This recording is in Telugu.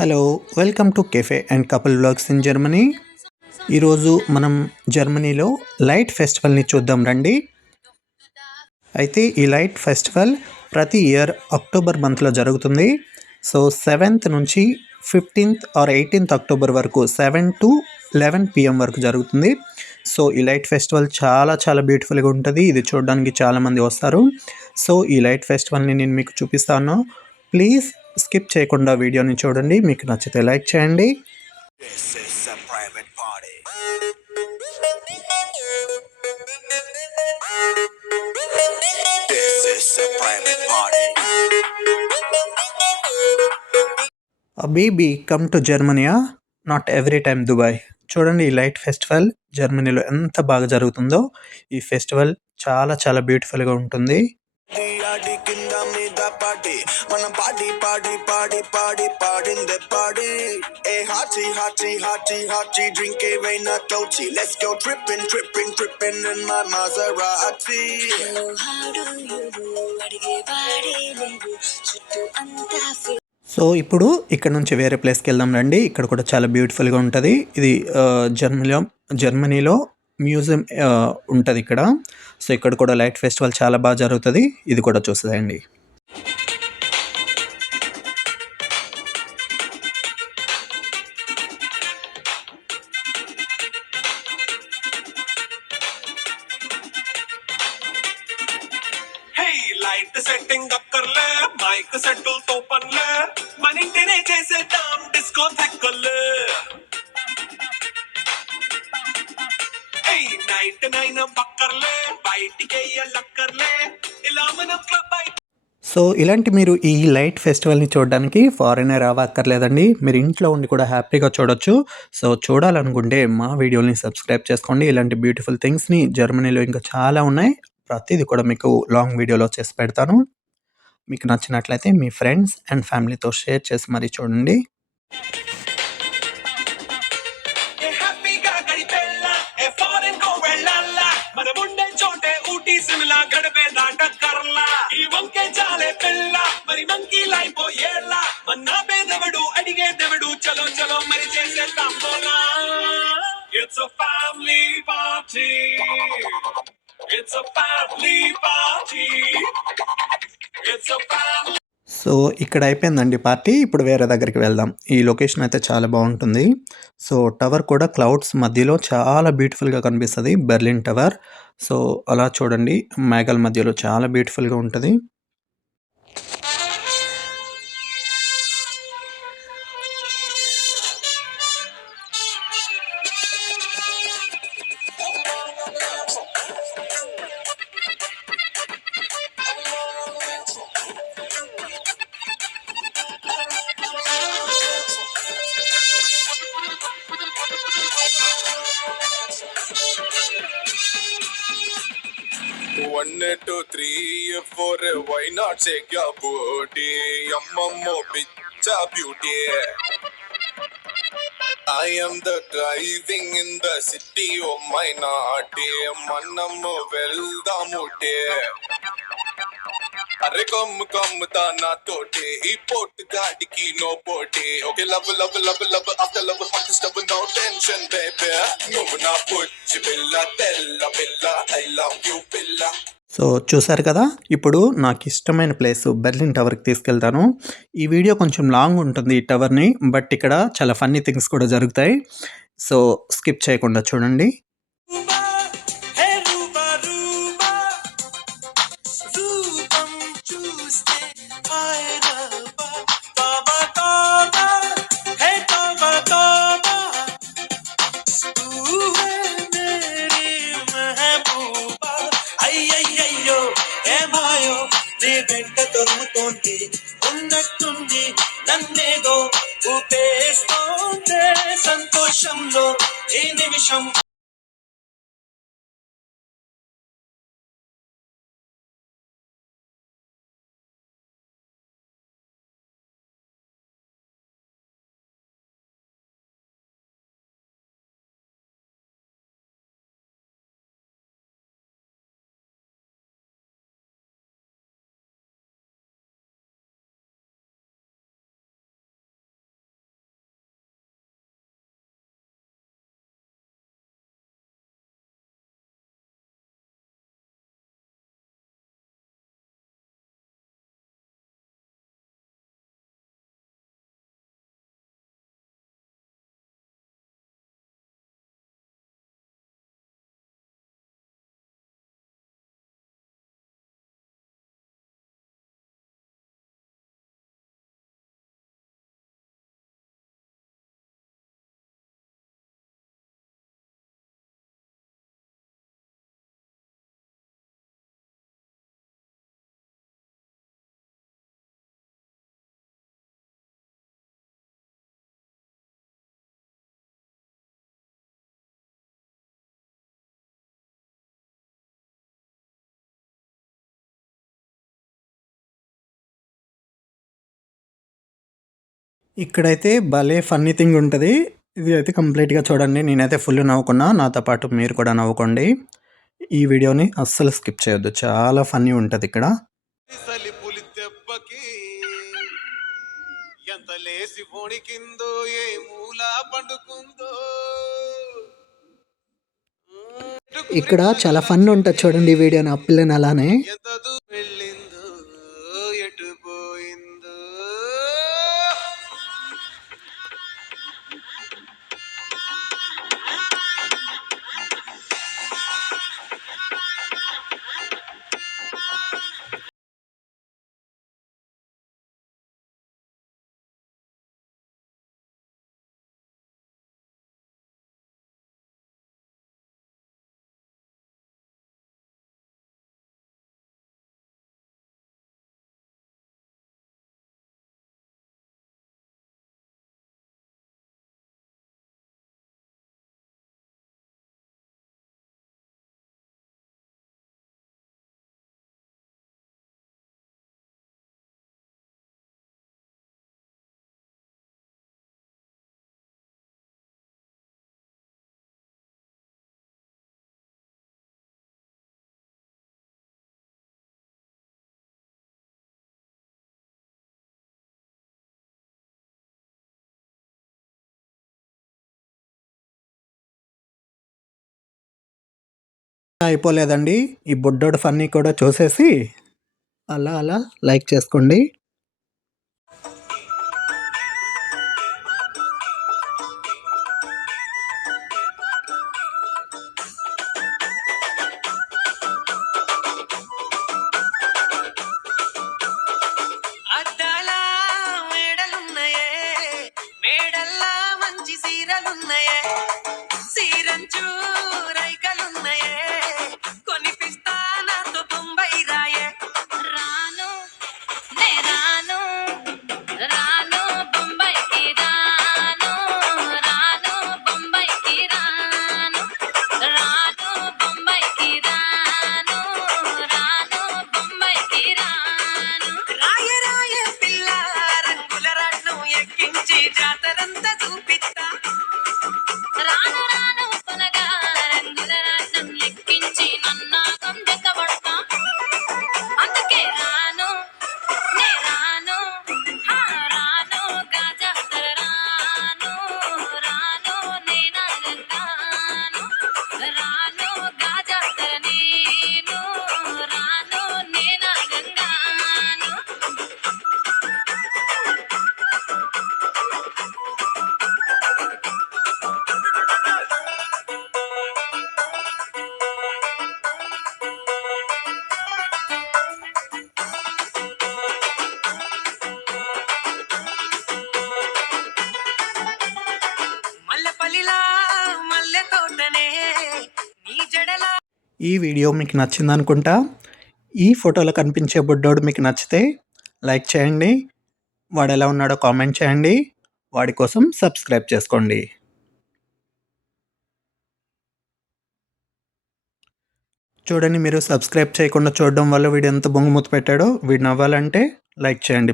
Hello, welcome to cafe and couple vlogs in Germany. ఈరోజు మనం జర్మనీలో లైట్ ఫెస్టివల్ని చూద్దాం రండి. అయితే ఈ లైట్ ఫెస్టివల్ ప్రతి ఇయర్ అక్టోబర్ మంత్లో జరుగుతుంది. సో 7th నుంచి 15th ఆర్ 18th అక్టోబర్ వరకు 7 to 11 PM వరకు జరుగుతుంది. సో ఈ లైట్ ఫెస్టివల్ చాలా చాలా బ్యూటిఫుల్గా ఉంటుంది. ఇది చూడడానికి చాలామంది వస్తారు. సో ఈ లైట్ ఫెస్టివల్ని నేను మీకు చూపిస్తాను. ప్లీజ్ స్కిప్ చేయకుండా వీడియోని చూడండి. మీకు నచ్చితే లైక్ చేయండి. This is a private party. This is a private party. A baby come to Germany, not every time Dubai. చూడండి ఈ లైట్ ఫెస్టివల్ జర్మనీలో ఎంత బాగా జరుగుతుందో. ఈ ఫెస్టివల్ చాలా చాలా బ్యూటిఫుల్గా ఉంటుంది. Party కింద మీద party. మనం party party party party party in the party. A hottie hottie hottie hottie drink ఏవైనా తోచి. Let's go tripping tripping tripping in my Maserati. Hello, how do you do? అడిగే వాడే లేడు చుట్టూ అంతా సో ఇప్పుడు ఇక్కడ నుంచి వేరే ప్లేస్కి వెళ్దాం రండి. ఇక్కడ కూడా చాలా బ్యూటిఫుల్గా ఉంటుంది. ఇది జర్మనీలో మ్యూజియం ఉంటుంది ఇక్కడ. సో ఇక్కడ కూడా లైట్ ఫెస్టివల్ చాలా బాగా జరుగుతుంది. ఇది కూడా చూసేయండి. లైట్ సెట్టింగ్ అక్కర్లే మైక్ సెట్టుల్ తో పనిలే మన ఇంటినే చేసేద్దాం డిస్కో థెక్కలే నైట్ నైన్ బక్కర్లే బయటికి లక్కర్లే ఇలా మనం క్లబ్ సో ఇలాంటి మీరు ఈ లైట్ ఫెస్టివల్ని చూడడానికి ఫారినర్ అవ్వక్కర్లేదండి. మీరు ఇంట్లో ఉండి కూడా హ్యాపీగా చూడొచ్చు. సో చూడాలనుకుంటే మా వీడియోని సబ్స్క్రైబ్ చేసుకోండి. ఇలాంటి బ్యూటిఫుల్ థింగ్స్ని జర్మనీలో ఇంకా చాలా ఉన్నాయి. ప్రతిదీ కూడా మీకు లాంగ్ వీడియోలో చేసి పెడతాను. మీకు నచ్చినట్లయితే మీ ఫ్రెండ్స్ అండ్ ఫ్యామిలీతో షేర్ చేసి మరీ చూడండి. చలో చలో మరి చేసేద్దాం It's a family party. It's a family party. It's a family. So ఇక్కడ అయిపోయిందండి పార్టీ. ఇప్పుడు వేరే దగ్గరికి వెళ్దాం. ఈ లొకేషన్ అయితే చాలా బాగుంటుంది. సో టవర్ కూడా క్లౌడ్స్ మధ్యలో చాలా బ్యూటిఫుల్గా కనిపిస్తుంది. Berlin tower. సో అలా చూడండి, మేఘాల మధ్యలో చాలా బ్యూటిఫుల్గా ఉంటుంది. One, two, three, four. Why not shake your booty? Yammo pizza beauty. I am the driving in the city of my naughty. Manammo veldamutte. అరే కమ్ కమ్ దానా తోటే ఈ పోట్ గాడికి నో పోటే okay love love love love after love hot stove no tension baby నువ్వు నా పుచ్చి పిల్ల తెల్ల పిల్ల ఐ లవ్ యూ పిల్ల. సో చూసారు కదా, ఇప్పుడు నాకు ఇష్టమైన ప్లేస్ బెర్లిన్ టవర్కి తీసుకెళ్తాను. ఈ వీడియో కొంచెం లాంగ్ ఉంటుంది ఈ టవర్ని, బట్ ఇక్కడ చాలా ఫన్నీ థింగ్స్ కూడా జరుగుతాయి. సో స్కిప్ చేయకుండా చూడండి. ఉన్నట్టుండి నన్నేదో ఊపేస్తోందే సంతోషంలో ఈ నిమిషం ఇక్కడైతే భలే ఫన్నీ థింగ్ ఉంటది. ఇది అయితే కంప్లీట్‌గా చూడండి. నేనైతే ఫుల్ నవ్వుకున్నా. నాతో పాటు మీరు కూడా నవ్వుకోండి. ఈ వీడియోని అస్సలు స్కిప్ చేయొద్దు. చాలా ఫన్నీ ఉంటదిక్కడ. సలిపులి దెబ్బకి ఎంత లేసి వణికిందో ఏ మూల పండుకుందో ఇక్కడ చాలా ఫన్ ఉంటది చూడండి ఈ వీడియోని. ఆ పిల్లని అలానే. ఎంత వెళ్ళిందో ఎటు పోయిందో అయిపోలేదండి. ఈ బుడ్డోడు ఫన్నీ కూడా చూసేసి అలా అలా లైక్ చేసుకోండి. అద్దాల మేడలున్నాయే, మేడల్లా మంచి సీరలున్నాయే, సీరంచు రైకలున్నాయే, కొనిపిస్తా నాతో బొంబై రాయే. రాను నే రాను, రాను బొంబైకి రాను, రాను బొంబైకి రాను, రాను బొంబైకి రాను, రాను బొంబైకి రాను. రాయ రాయ పిల్ల రంగుల రాట్నం ఎక్కించి జాతరంతా చూపిస్తా. రాను రాను కొనగా రంగుల రాట్నం ఎక్కించి నన్నాగం జతపడతా. అందుకే రాను నే రాను, హా రాను గాజాతర రాను, రాను నేనాగంగాను, రాను గాజాతర నేను, రాను నేనాగంగాను. మల్లెపల్లిలా మల్లె తోటనే నీ జడలా. ఈ వీడియో మీకు నచ్చిందనుకుంటా. ఈ ఫోటోలో కనిపించే బుడ్డోడు మీకు నచ్చితే లైక్ చేయండి. వాడు ఎలా ఉన్నాడో కామెంట్ చేయండి. వాడి కోసం సబ్స్క్రైబ్ చేసుకోండి. చూడండి, మీరు సబ్స్క్రైబ్ చేయకుండా చూడడం వల్ల వీడు ఎంత బొంగుమూత పెట్టాడో. వీడు నవ్వాలంటే లైక్ చేయండి.